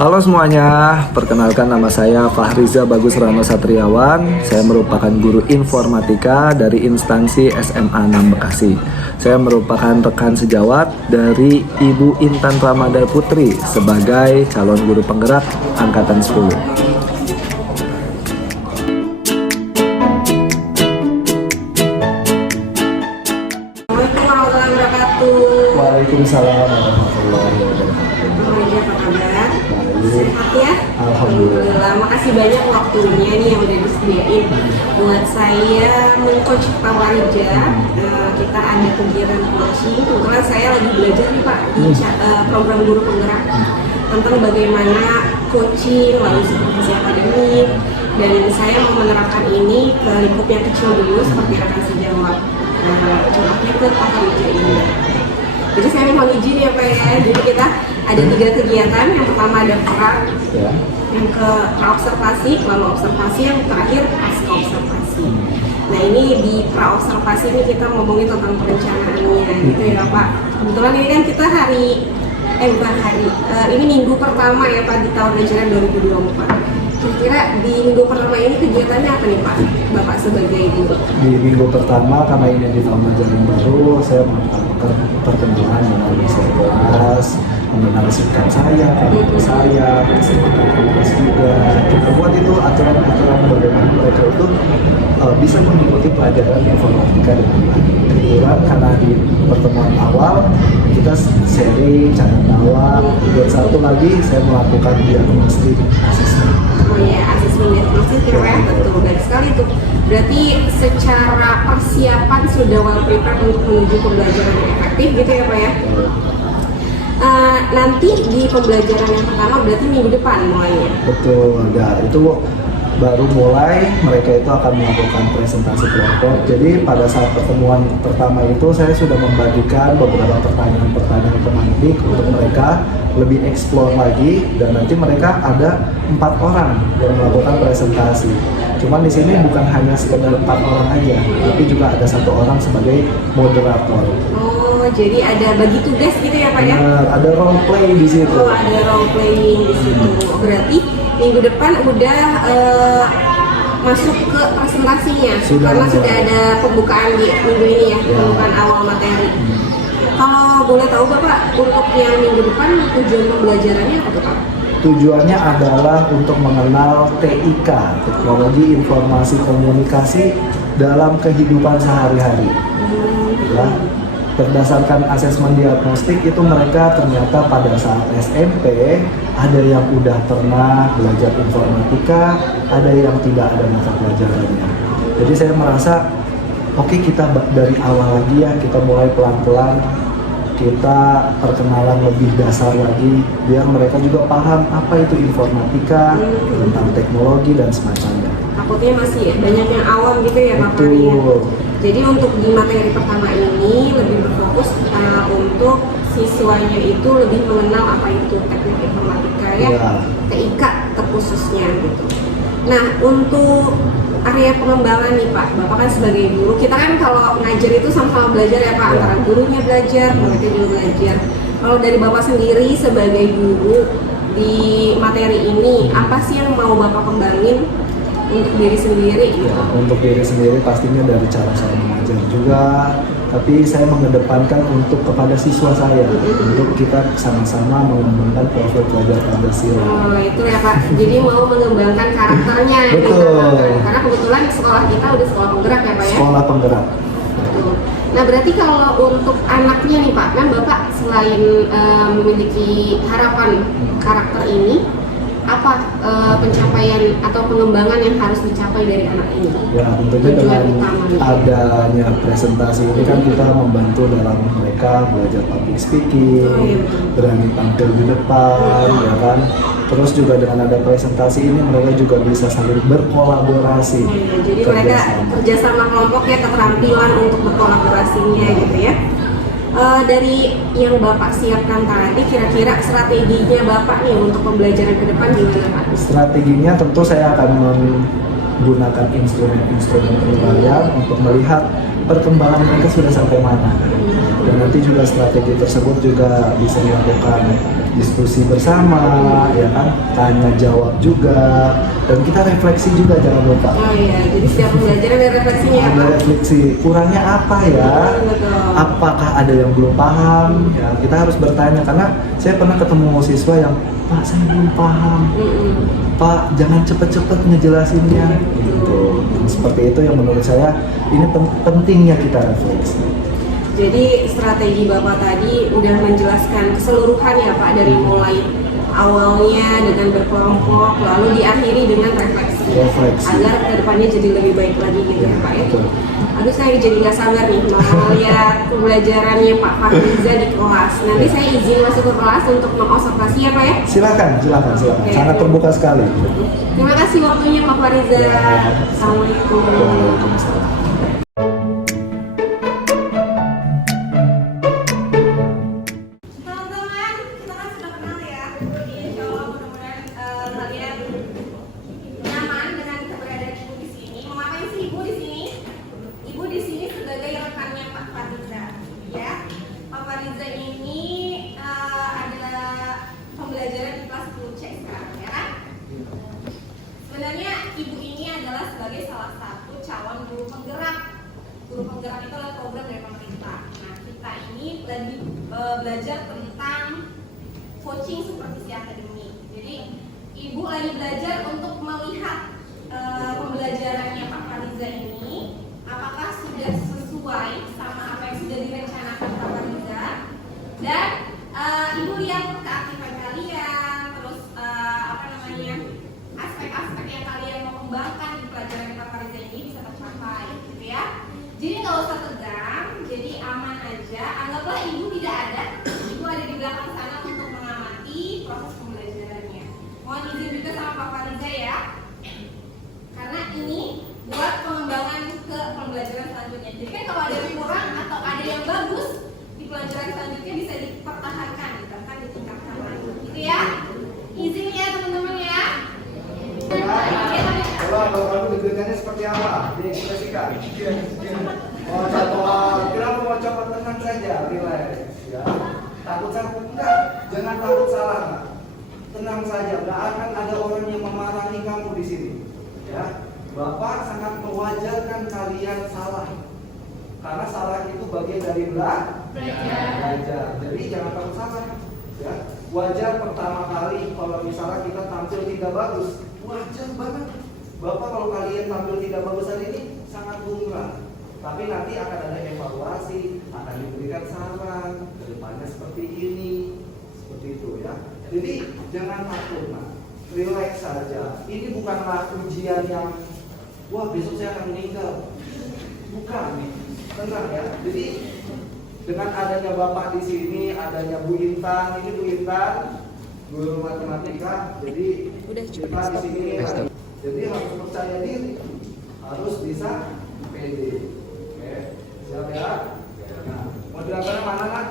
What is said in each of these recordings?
Halo semuanya, perkenalkan nama saya Fahriza Bagus Rano Satriawan. Saya merupakan guru informatika dari instansi SMA 6 Bekasi. Saya merupakan rekan sejawat dari Ibu Intan Ramadhan Putri sebagai calon guru penggerak Angkatan 10. Assalamualaikum warahmatullahi wabarakatuh. Waalaikumsalam warahmatullahi wabarakatuh. Apa kabar? Sehat ya? Alhamdulillah. Makasih banyak waktunya nih yang udah disediain buat saya mengcoach Prawarija. Kita ada kegiatan coaching. Kebetulan saya lagi belajar nih Pak di program guru penggerak tentang bagaimana coaching, lalu supervisi akademik, dan saya mau menerapkan ini ke lingkup yang kecil dulu seperti rekan sejawat. Contohnya ke Prawarija ini. Jadi saya mohon izin ya Pak ya. Jadi kita ada 3 kegiatan. Yang pertama ada pra, yang ke pra-observasi, lalu observasi, yang terakhir pasca observasi. Nah ini di pra-observasi ini kita ngomongin tentang perencanaannya gitu ya Pak. Kebetulan ini kan kita ini minggu pertama ya Pak di tahun ajaran 2024. Kira-kira di minggu pertama ini kegiatannya apa nih Pak, Bapak sebagai guru? Di minggu pertama, karena ini di tahun ajaran baru, saya melakukan perkenalan dengan kelas, mengenal sikap saya, karakter saya, kesempatan kelas juga. Kita buat itu aturan-aturan bagaimana mereka itu bisa mengikuti pelajaran informatika dengan baik. Kebetulan karena di pertemuan awal kita sharing cara awal, dan satu lagi saya melakukan diagnostik asesmen. Oh ya, asesmen diagnosis ya, betul, baik sekali tuh. Berarti secara persiapan sudah well prepared untuk menuju pembelajaran yang efektif gitu ya Pak ya. Nanti di pembelajaran yang pertama berarti minggu depan mulainya. Betul, ya itu baru mulai, mereka itu akan melakukan presentasi kelompok. Jadi pada saat pertemuan pertama itu saya sudah membagikan beberapa pertanyaan-pertanyaan tematik untuk mereka lebih eksplor lagi, dan nanti mereka ada 4 orang yang melakukan presentasi. Cuman di sini bukan hanya sekedar 4 orang aja, tapi juga ada 1 orang sebagai moderator. Oh, jadi ada bagi tugas gitu ya Pak ya? Ada role play di situ. Oh, ada role playing di situ. Berarti minggu depan udah masuk ke presentasinya, karena sudah ada pembukaan di minggu ini ya, pembukaan awal materi. Kalau boleh tahu Bapak, untuk yang minggu depan tujuan pembelajarannya apa tuh Pak? Tujuannya adalah untuk mengenal TIK, teknologi informasi komunikasi dalam kehidupan sehari-hari. Ya, berdasarkan asesmen diagnostik itu mereka ternyata pada saat SMP ada yang udah pernah belajar informatika, ada yang tidak ada mata pelajarannya. Jadi saya merasa oke, kita dari awal lagi ya, kita mulai pelan-pelan, kita perkenalan lebih dasar lagi biar mereka juga paham apa itu informatika, tentang teknologi dan semacamnya. Takutnya masih banyak yang awam gitu ya Bapak ya. Jadi untuk di materi pertama ini lebih berfokus untuk siswanya itu lebih mengenal apa itu teknik informatika ya, TIK terkhususnya gitu. Nah untuk area pengembangan nih Pak, Bapak kan sebagai guru, kita kan kalau ngajar itu sama-sama belajar ya Pak, antara gurunya belajar, muridnya juga belajar. Kalau dari Bapak sendiri sebagai guru di materi ini, apa sih yang mau Bapak kembangin untuk diri sendiri gitu? Ya, untuk diri sendiri pastinya dari cara saya mengajar juga, tapi saya mengedepankan untuk kepada siswa saya, untuk kita sama-sama mengembangkan profil pelajar Pancasila. Oh itu ya Pak, jadi mau mengembangkan karakternya. Betul. Karena kebetulan sekolah kita udah sekolah penggerak ya Pak ya? Sekolah penggerak. Betul. Nah berarti kalau untuk anaknya nih Pak, kan Bapak selain memiliki harapan karakter ini, apa pencapaian atau pengembangan yang harus dicapai dari anak ini? Ya tentunya dengan adanya presentasi ini kan kita membantu dalam mereka belajar public speaking, berani tampil di depan, ya kan. Terus juga dengan ada presentasi ini mereka juga bisa saling berkolaborasi. Jadi mereka kerjasama kelompok ya, keterampilan untuk berkolaborasinya gitu ya. Dari yang Bapak siapkan tadi, kira-kira strateginya Bapak nih untuk pembelajaran ke depan gimana Pak? Strateginya tentu saya akan menggunakan instrumen-instrumen penilaian untuk melihat perkembangan mereka sudah sampai mana. Dan nanti juga strategi tersebut juga bisa dilakukan diskusi bersama, ya kan, tanya jawab juga, dan kita refleksi juga, jangan lupa. Oh iya, jadi setiap pembelajaran ada refleksinya ya, Ada Pak? refleksi, kurangnya apa ya? Betul. Apakah ada yang belum paham? Ya, kita harus bertanya, karena saya pernah ketemu siswa yang, Pak, saya belum paham. Pak, jangan cepet-cepet ngejelasinnya. Gitu. Seperti itu yang menurut saya ini pentingnya kita refleksi. Jadi strategi Bapak tadi udah menjelaskan keseluruhan ya Pak, dari mulai awalnya dengan berkelompok lalu diakhiri dengan refleksi, agar kedepannya jadi lebih baik lagi gitu ya Pak ya. Aduh, saya jadi nggak sabar nih mau lihat pembelajarannya Pak Fahriza di kelas. Nanti saya izin masuk ke kelas untuk mengobservasi ya Pak ya. Silakan. Oke. Sangat terbuka sekali. Terima kasih waktunya Pak Fahriza. Ya. Assalamualaikum. Waalaikumsalam. Teman-teman, kita kan sudah kenal ya. Jadi insya Allah mudah-mudahan kalian nyaman dengan keberadaan ibu di sini. Mau ngapain sih ibu di sini? Ibu di sini sebagai rekannya Pak Fahriza, ya. Pak Fahriza ini adalah pembelajaran di kelas 10C sekarang, ya kan? Sebenarnya ibu ini adalah sebagai salah satu calon guru penggerak. Guru penggerak itu adalah program dari pemerintah. Nah, kita ini lagi belajar tentang coaching supervisi akademik. Jadi, ibu lagi belajar untuk melihat pembelajarannya Pak Fahriza ini apakah sudah sesuai sama apa yang sudah direncanakan Pak Fahriza, dan ibu lihat keaktifan kalian, terus aspek-aspek yang kalian mau kembangkan di pelajaran Pak Fahriza ini bisa tercapai, gitu ya. Jadi nggak usah tegang, jadi aman aja. Anggaplah ibu tidak ada, ibu ada di belakang sana untuk mengamati proses pembelajarannya. Mohon izin juga sama Pak Fahriza ya, karena ini buat pengembangan ke pembelajaran selanjutnya. Jadi kan kalau ada yang kurang atau ada yang bagus di pelajaran selanjutnya bisa dipertahankan, bahkan ditingkatkan lagi, gitu ya. Izin ya teman-teman ya. Kalau kamu deg-degannya seperti apa? Diekspresikan. Kira mau coba tenang saja, relax. Ya. Takut enggak? Jangan takut salah. Enggak? Tenang saja. Enggak akan ada orang yang memarahi kamu di sini. Ya. Bapak sangat mewajarkan kalian salah. Karena salah itu bagian dari belajar. Jadi jangan takut salah. Ya. Wajar pertama kali kalau misalnya kita tampil tidak bagus. Wajar banget. Bapak kalau kalian tampil tidak bagus hari ini sangat lumrah. Tapi nanti akan ada evaluasi, akan diberikan saran ke depannya seperti ini, seperti itu ya. Jadi jangan takut, relax saja. Ini bukanlah ujian yang wah besok saya akan meninggal. Bukan, tenang ya. Jadi dengan adanya Bapak di sini, adanya Bu Intan, ini Bu Intan, guru matematika. Jadi kita di sini, jadi harus percaya diri, harus bisa pede. Oke, siap ya. Nah, moderatornya mana nak?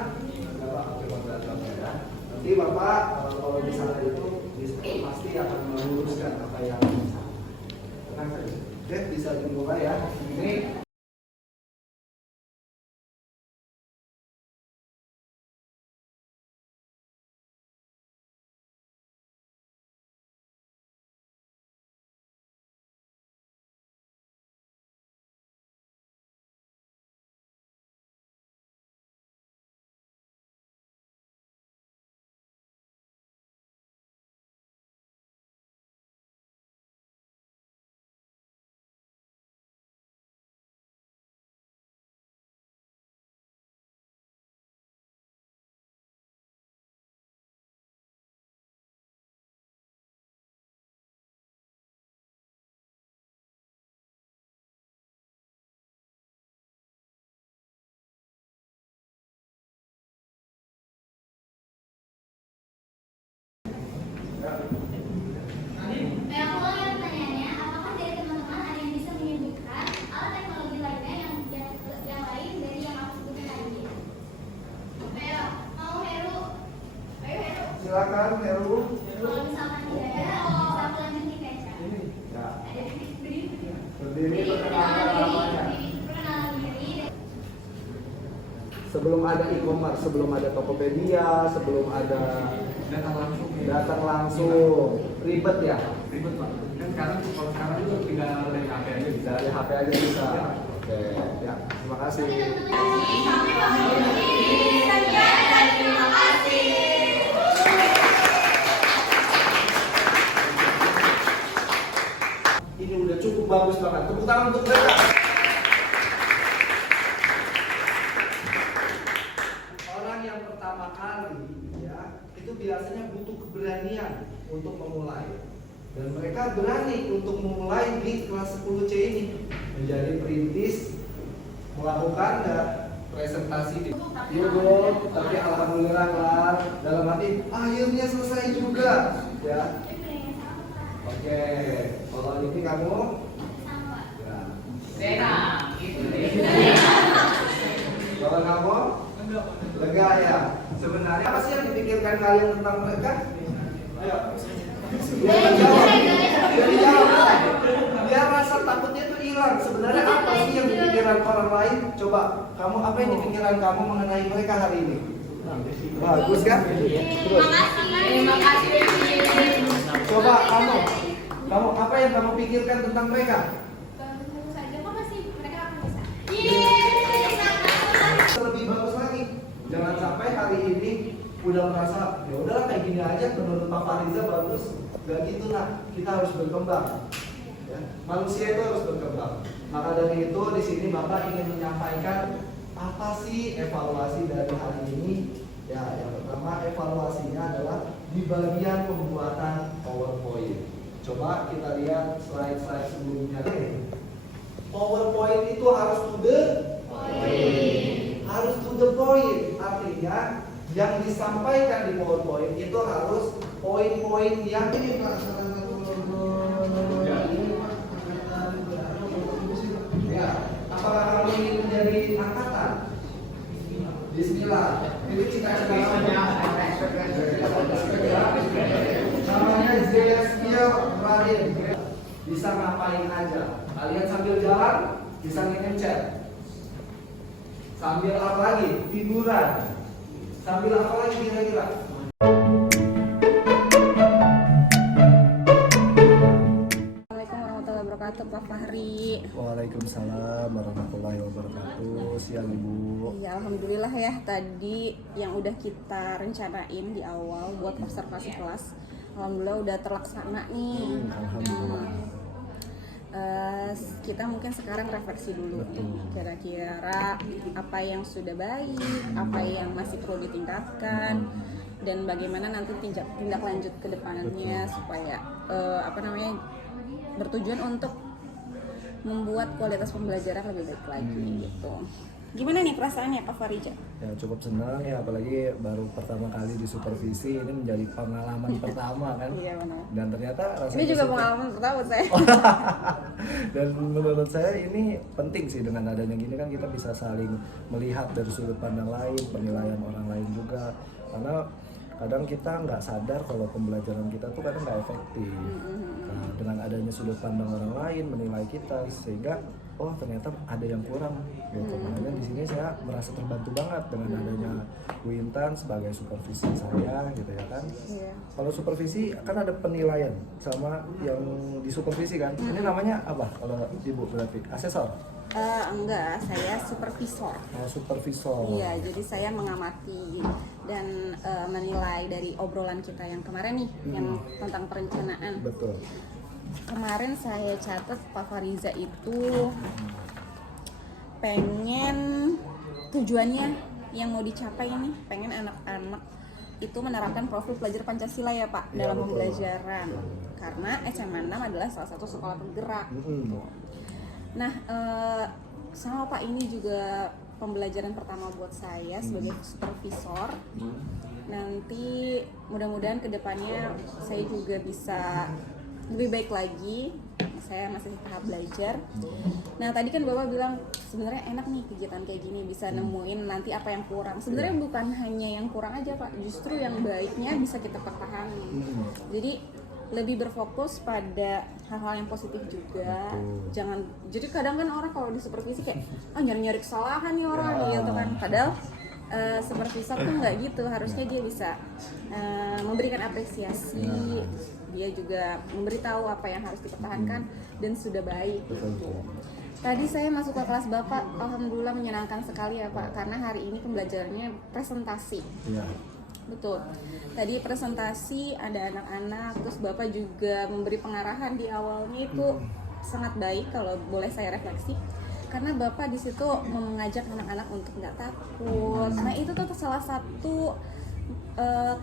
Bapak, oke moderatornya ya. Nanti Bapak kalau di sana itu pasti akan meluruskan apa yang salah. Tenang saja. Oke, bisa dimulai ya. Ini Pertanyaannya, apakah dari teman-teman ada yang bisa menyebutkan alat teknologi lainnya yang lain dari yang aku sebutkan tadi? Ayo, mau Heru? Ayo Heru. silakan Heru. Kalau misalkan tidak ada, aku lanjutin aja. Ya. Ada berdiri. Berdiri perkenalan namanya. Perkenalan diri. Sebelum ada e-commerce, sebelum ada Tokopedia, sebelum ada datang langsung, ribet ya? Ribet Pak. Kan sekarang kalau sekarang itu tinggal dari HP aja bisa. Dari HP aja bisa. Oke, ya, terima kasih. Ini udah cukup bagus banget. Tepuk tangan untuk mereka. Orang yang pertama kali ya, itu biasanya butuh keberanian untuk memulai. Dan mereka berani untuk memulai di kelas 10C ini menjadi perintis, melakukan presentasi di YouTube. Tapi alhamdulillah lah, dalam hati akhirnya selesai juga ya. Oke, kalau ini kamu ya. Kalau kamu lega ya. Sebenarnya apa sih yang dipikirkan kalian tentang mereka? Ayo. Biar dijawab. Biar rasa takutnya itu hilang. Sebenarnya apa sih yang dipikiran orang lain? Coba, kamu apa yang dipikiran kamu mengenai mereka hari ini? Bagus kan? Terus. Terima kasih. Coba kamu apa yang kamu pikirkan tentang mereka? Bagus saja kok masih mereka akan bisa. Lebih bagus lagi. Jangan sampai hari ini udah merasa ya udahlah kayak gini aja menurut Pak Fariza bagus. Gak gitu nah, kita harus berkembang. Ya. Manusia itu harus berkembang. Maka dari itu di sini Bapak ingin menyampaikan apa sih evaluasi dari hari ini? Ya, yang pertama evaluasinya adalah di bagian pembuatan PowerPoint. Coba kita lihat slide-slide sebelumnya. PowerPoint itu harus to the point. Harus to the point. Artinya yang disampaikan di PowerPoint itu harus poin-poin yang ini ya. Apakah kamu ingin menjadi angkatan? Bismillah. Itu cita-cita namanya Zelestia Radin. Bisa ngapain aja? Kalian sambil jalan bisa nge-chat. Sambil apa lagi? Tiduran. Sambil apa lagi kira-kira? Assalamualaikum warahmatullahi wabarakatuh, Pak Fahri. Waalaikumsalam warahmatullahi wabarakatuh. Siang Ibu. Ya, alhamdulillah ya, tadi yang udah kita rencanain di awal buat observasi kelas, alhamdulillah udah terlaksana nih. Alhamdulillah. Kita mungkin sekarang refleksi dulu. Kira-kira apa yang sudah baik, apa yang masih perlu ditingkatkan, dan bagaimana nanti tindak lanjut ke depannya supaya bertujuan untuk membuat kualitas pembelajaran lebih baik lagi gitu. Gimana nih perasaannya Pak Farija? Ya cukup senang ya, apalagi baru pertama kali di supervisi, ini menjadi pengalaman pertama kan. Iya benar. Dan ternyata rasanya Ini juga pengalaman pertama saya. Dan menurut saya ini penting sih, dengan adanya gini kan kita bisa saling melihat dari sudut pandang lain, penilaian orang lain juga. Karena kadang kita nggak sadar kalau pembelajaran kita tuh kadang nggak efektif. Nah, dengan adanya sudut pandang orang lain menilai kita, sehingga oh ternyata ada yang kurang gitu. Makanya di sini saya merasa terbantu banget dengan adanya Bu Intan sebagai supervisi saya gitu ya kan. Iya. Kalau supervisi kan ada penilaian sama yang disupervisi kan. Ini namanya apa kalau Ibu berarti? Asesor? Enggak, saya supervisor. Oh, supervisor. Iya, jadi saya mengamati dan menilai dari obrolan kita yang kemarin nih, yang tentang perencanaan. Betul. Kemarin saya catat Pak Fariza itu pengen tujuannya yang mau dicapai ini, pengen anak-anak itu menerapkan profil pelajar Pancasila ya Pak Ya, dalam betul. pembelajaran. Karena SMA 6 adalah salah satu sekolah penggerak. Gitu. Nah, sama Pak, ini juga pembelajaran pertama buat saya sebagai supervisor. Nanti mudah-mudahan kedepannya saya juga bisa lebih baik lagi. Saya masih tahap belajar. Nah tadi kan Bapak bilang sebenarnya enak nih kegiatan kayak gini, bisa nemuin nanti apa yang kurang. Sebenarnya bukan hanya yang kurang aja Pak, justru yang baiknya bisa kita pertahankan. Jadi lebih berfokus pada hal-hal yang positif juga. Jangan, jadi kadang kan orang kalau di supervisi kayak nyari-nyari kesalahan nih orang gitu kan. Padahal supervisor tuh nggak gitu, harusnya dia bisa memberikan apresiasi, dia juga memberitahu apa yang harus dipertahankan dan sudah baik. Tadi saya masuk ke kelas Bapak, alhamdulillah menyenangkan sekali ya Pak, karena hari ini pembelajarannya presentasi. Iya. Betul. Tadi presentasi ada anak-anak, terus Bapak juga memberi pengarahan di awalnya itu sangat baik kalau boleh saya refleksi. Karena Bapak di situ mengajak anak-anak untuk nggak takut. Nah itu tuh salah satu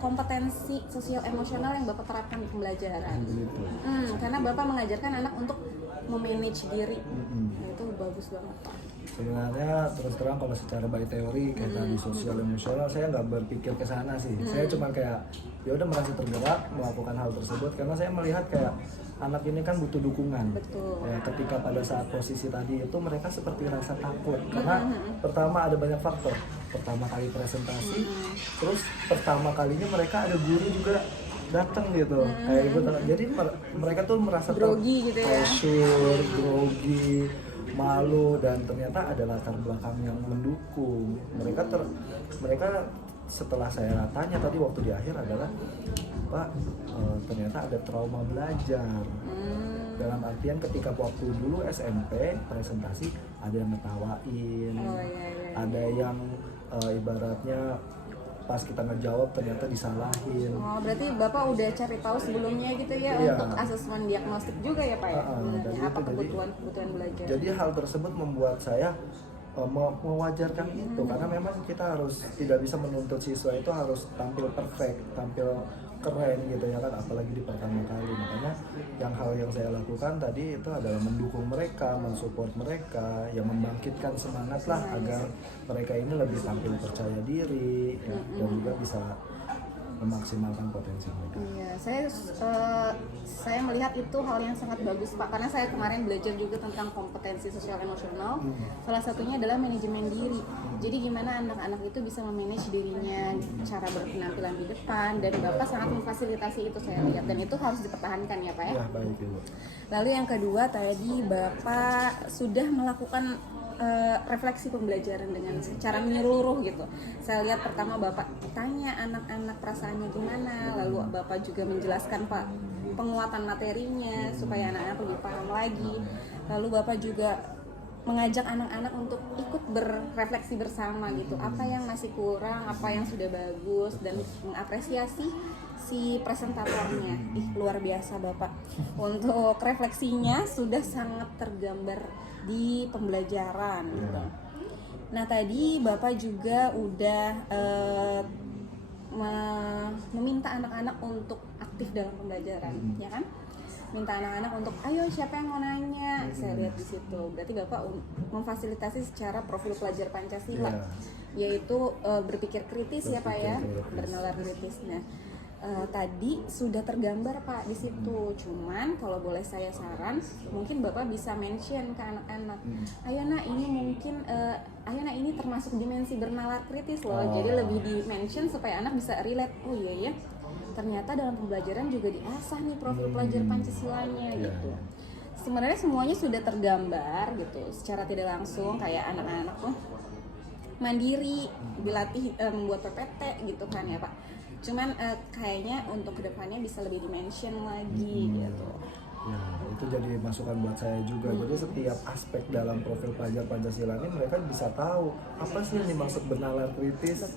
kompetensi sosial emosional yang Bapak terapkan di pembelajaran. Karena Bapak mengajarkan anak untuk memanage diri. Nah, itu bagus banget Pak. Sebenarnya terus terang kalau secara by teori kayak tadi sosial emosional saya nggak berpikir ke sana sih. Saya cuma kayak ya udah merasa tergerak melakukan hal tersebut karena saya melihat kayak anak ini kan butuh dukungan. Betul. Ya, ketika pada saat posisi tadi itu mereka seperti rasa takut karena pertama ada banyak faktor. Pertama kali presentasi, terus pertama kalinya mereka ada guru juga datang gitu kayak gitu. Jadi mereka tuh merasa grogi gitu ya. pressure, grogi, malu, dan ternyata ada latar belakang yang mendukung. Mereka setelah saya tanya tadi waktu di akhir adalah Pak, ternyata ada trauma belajar. Dalam artian ketika waktu dulu SMP presentasi ada yang ngetawain, ada yang ibaratnya pas kita ngejawab ternyata disalahin. Oh, berarti Bapak udah cari tahu sebelumnya gitu ya untuk asesmen diagnostik juga ya Pak ya? Apa kebutuhan belajar? Jadi hal tersebut membuat saya mewajarkan itu karena memang kita harus tidak bisa menuntut siswa itu harus tampil perfect, tampil keren gitu ya kan, apalagi di pertama kali. Makanya hal yang saya lakukan tadi itu adalah mendukung mereka, mensupport mereka, yang membangkitkan semangat lah agar mereka ini lebih tampil percaya diri ya, dan juga bisa memaksimalkan potensi mereka. Iya, saya melihat itu hal yang sangat bagus Pak, karena saya kemarin belajar juga tentang kompetensi sosial emosional. Salah satunya adalah manajemen diri. Jadi gimana anak-anak itu bisa memanage dirinya, cara berpenampilan di depan, dan Bapak sangat memfasilitasi itu saya lihat, dan itu harus dipertahankan ya Pak ya. Ya baik Ibu. Lalu yang kedua tadi Bapak sudah melakukan refleksi pembelajaran dengan secara menyeluruh gitu. Saya lihat pertama Bapak tanya anak-anak perasaannya gimana, lalu Bapak juga menjelaskan Pak penguatan materinya supaya anak-anak lebih paham lagi. Lalu Bapak juga mengajak anak-anak untuk ikut berrefleksi bersama gitu, apa yang masih kurang, apa yang sudah bagus, dan mengapresiasi si presentatornya. Luar biasa Bapak. Untuk refleksinya sudah sangat tergambar di pembelajaran gitu. Nah tadi Bapak juga udah meminta anak-anak untuk aktif dalam pembelajaran, ya kan? Minta anak-anak untuk, ayo siapa yang mau nanya? Saya lihat di situ. Berarti Bapak memfasilitasi secara profil pelajar Pancasila, yaitu berpikir kritis ya Pak ya, bernalar kritis. Nah, tadi sudah tergambar Pak di situ. Cuman kalau boleh saya saran, mungkin Bapak bisa mention ke anak-anak, ayo nak ini mungkin, ayo nak ini termasuk dimensi bernalar kritis loh. Jadi lebih di mention supaya anak bisa relate. Oh iya ya, ternyata dalam pembelajaran juga diasah nih profil pelajar Pancasilanya gitu. Sebenarnya semuanya sudah tergambar gitu secara tidak langsung, kayak anak-anak tuh mandiri, dilatih membuat PPT gitu kan ya Pak. Cuman kayaknya untuk kedepannya bisa lebih dimention lagi gitu. Ya, itu jadi masukan buat saya juga. Jadi setiap aspek dalam profil pelajar Pancasila ini mereka bisa tahu apa sih yang dimaksud bernalar kritis,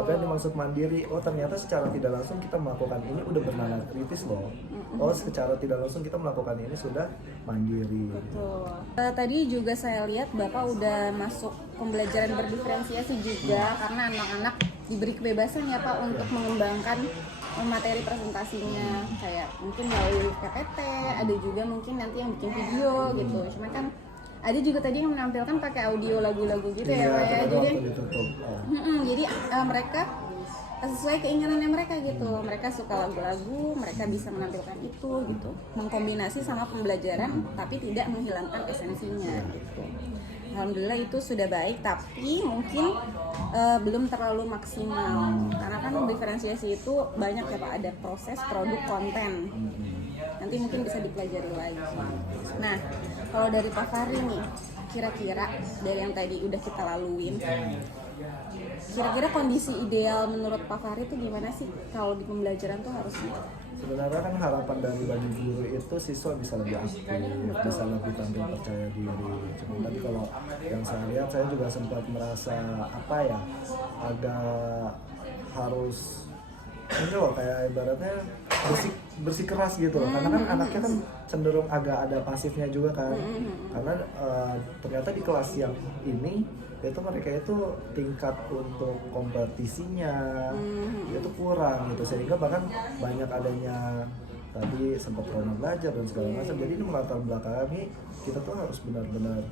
apa yang dimaksud mandiri. Oh ternyata secara tidak langsung kita melakukan ini udah bernalar kritis loh. Oh secara tidak langsung kita melakukan ini sudah mandiri. Betul. Tadi juga saya lihat Bapak udah masuk pembelajaran berdiferensiasi juga, karena anak-anak diberi kebebasan ya Pak untuk mengembangkan materi presentasinya, kayak mungkin melalui PPT, ada juga mungkin nanti yang bikin video gitu. Cuman kan ada juga tadi yang menampilkan pakai audio lagu-lagu gitu ya Pak ya. Jadi mereka sesuai keinginannya mereka gitu. Mereka suka lagu-lagu, mereka bisa menampilkan itu gitu. Mengkombinasi sama pembelajaran tapi tidak menghilangkan esensinya gitu. Alhamdulillah itu sudah baik, tapi mungkin belum terlalu maksimal, karena kan diferensiasi itu banyak ya Pak, ada proses, produk, konten. Nanti mungkin bisa dipelajari lagi. Nah, kalau dari Pak Fahri nih, kira-kira dari yang tadi udah kita laluin, Kira-kira kondisi ideal menurut Pak Fahri itu gimana sih kalau di pembelajaran tuh harusnya? Sebenarnya kan harapan dari bagi guru itu siswa bisa lebih aktif, bisa lebih tampil percaya diri. Cuma tadi kalau yang saya lihat, saya juga sempat merasa apa ya, agak harus ini loh, kayak ibaratnya bersikeras gitu loh. Karena kan anaknya kan cenderung agak ada pasifnya juga kan. Karena ternyata di kelas yang ini itu mereka itu tingkat untuk kompetisinya itu kurang gitu, sehingga bahkan banyak adanya tadi sempat trauma belajar dan segala macam. Jadi ini melatar belakangi kita tuh harus benar-benar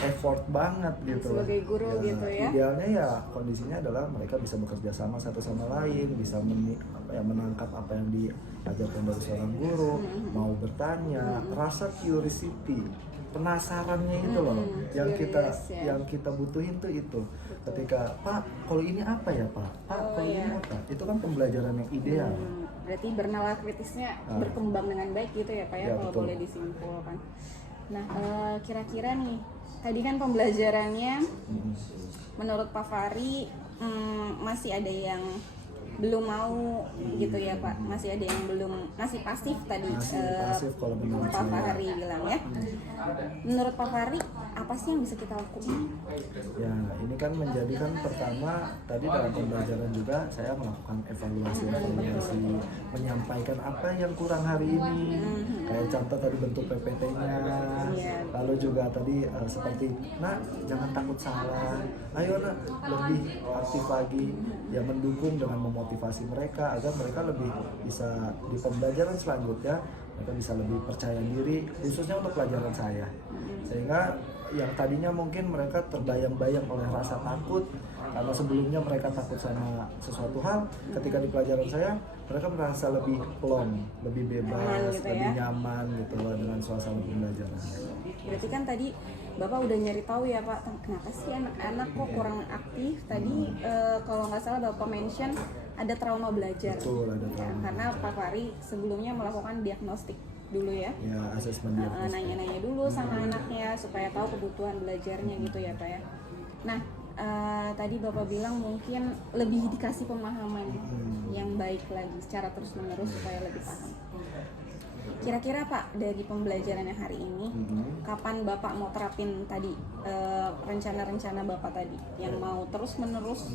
effort banget gitu sebagai guru gitu ya. Idealnya ya kondisinya adalah mereka bisa bekerja sama satu sama lain, bisa menangkap apa yang diajarkan dari seorang guru, mau bertanya, rasa curiosity, penasarannya itu loh yang kita butuhin tuh itu. Ketika Pak, kalau ini apa ya Pak? Kalau ini apa? Itu kan pembelajaran yang ideal. Berarti bernalar kritisnya berkembang dengan baik gitu ya Pak ya, kalau betul. boleh disimpulkan. Nah, kira-kira nih, tadi kan pembelajarannya menurut Pak Fahri masih ada yang belum mau gitu ya Pak, masih ada yang masih pasif tadi, Pasif kalau menurut Pak saya. Fahri bilang ya. Menurut Pak Fahri apa sih yang bisa kita lakukan? Ya, ini kan menjadikan pertama tadi dalam pembelajaran juga saya melakukan evaluasi, menyampaikan apa yang kurang hari ini. Kayak contoh tadi bentuk PPT-nya. Lalu juga tadi seperti, nak jangan takut salah. Ayo nak lebih aktif lagi, ya mendukung dengan memotivasi mereka agar mereka lebih bisa di pembelajaran selanjutnya mereka bisa lebih percaya diri, khususnya untuk pelajaran saya. Sehingga yang tadinya mungkin mereka terbayang-bayang oleh rasa takut karena sebelumnya mereka takut sama sesuatu hal, ketika di pelajaran saya mereka merasa lebih plong, lebih bebas, gitu lebih ya? nyaman gitu loh dengan suasana pembelajaran. Berarti kan tadi Bapak udah nyari tahu ya Pak, kenapa sih anak-anak kok kurang aktif? Tadi kalau nggak salah Bapak mention ada trauma belajar. Betul, ada trauma. Karena Pak Fahri sebelumnya melakukan diagnostik dulu ya. Ya, asesmen diagnostik. Nanya-nanya dulu sama anaknya supaya tahu kebutuhan belajarnya gitu ya Pak ya. Nah, tadi Bapak bilang mungkin lebih dikasih pemahaman yang baik lagi secara terus-menerus supaya lebih paham. Kira-kira Pak, dari pembelajaran yang hari ini, kapan Bapak mau terapin tadi rencana-rencana Bapak tadi yang mau terus-menerus?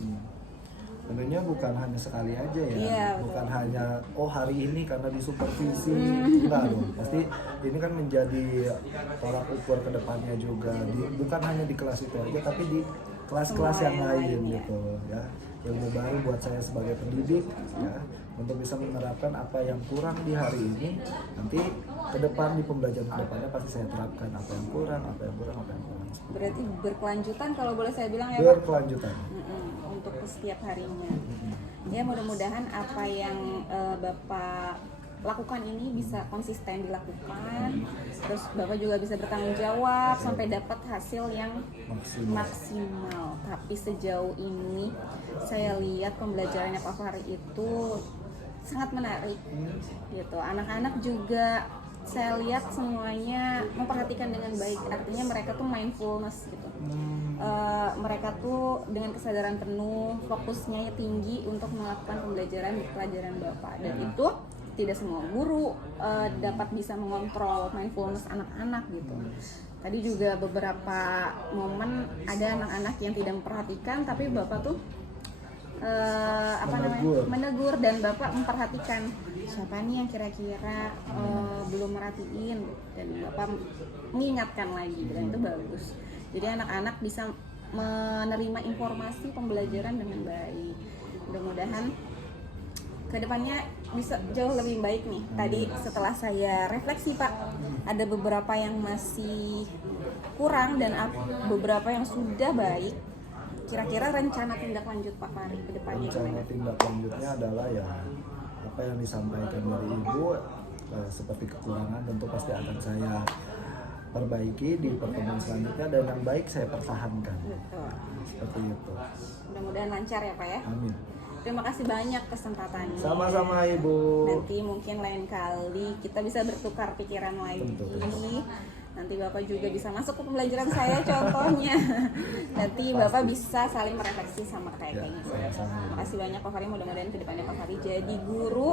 Tentunya bukan hanya sekali aja ya, Iya, bukan hanya hari ini karena disupervisi, enggak dong. Pasti ini kan menjadi tolak ukur ke depannya juga, bukan hanya di kelas itu aja, tapi di kelas-kelas yang lain gitu ya. Ilmu baru buat saya sebagai pendidik ya, untuk bisa menerapkan apa yang kurang di hari ini, nanti ke depan di pembelajaran ke depannya pasti saya terapkan apa yang kurang. Berarti berkelanjutan kalau boleh saya bilang ya Pak? Berkelanjutan. Untuk setiap harinya. Ya mudah-mudahan apa yang Bapak lakukan ini bisa konsisten dilakukan, terus Bapak juga bisa bertanggung jawab sampai dapat hasil yang maksimal. Tapi sejauh ini saya lihat pembelajarannya Pak Fahri itu sangat menarik gitu. Anak-anak juga saya lihat semuanya memperhatikan dengan baik, artinya mereka tuh mindfulness gitu. Mereka tuh dengan kesadaran penuh, fokusnya tinggi untuk melakukan pembelajaran di pelajaran Bapak, dan itu tidak semua guru dapat bisa mengontrol mindfulness anak-anak gitu. Tadi juga beberapa momen ada anak-anak yang tidak memperhatikan, tapi Bapak tuh menegur dan Bapak memperhatikan siapa nih yang kira-kira belum merhatiin, dan Bapak mengingatkan lagi, dan itu bagus. Jadi anak-anak bisa menerima informasi pembelajaran dengan baik. Mudah-mudahan kedepannya bisa jauh lebih baik nih. Tadi setelah saya refleksi Pak, ada beberapa yang masih kurang dan beberapa yang sudah baik. Kira-kira rencana tindak lanjut Pak Fahri ke depannya Rencana gimana? tindak lanjutnya adalah ya apa yang disampaikan dari Ibu, seperti kekurangan tentu pasti akan saya perbaiki di pertemuan selanjutnya, dan yang baik saya pertahankan. Betul. Seperti itu. Mudah-mudahan lancar ya Pak ya. Amin. Terima kasih banyak kesempatannya. Sama-sama Ibu. Nanti mungkin lain kali kita bisa bertukar pikiran lagi. Tentu. Nanti Bapak juga bisa masuk ke pembelajaran saya contohnya. Nanti Bapak bisa saling merefleksi sama kayak Ya, gitu. sama-sama. Makasih banyak Pak Fahri, mudah-mudahan kedepannya Pak Fahri jadi guru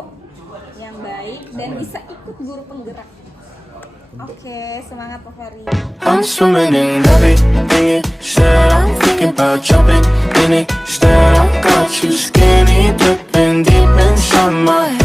yang baik dan bisa ikut guru penggerak. Oke, semangat Pak Fahri. I'm swimming in everything you said. I'm thinking about jumping in it. Instead, I got you skinny dipping deep inside my head.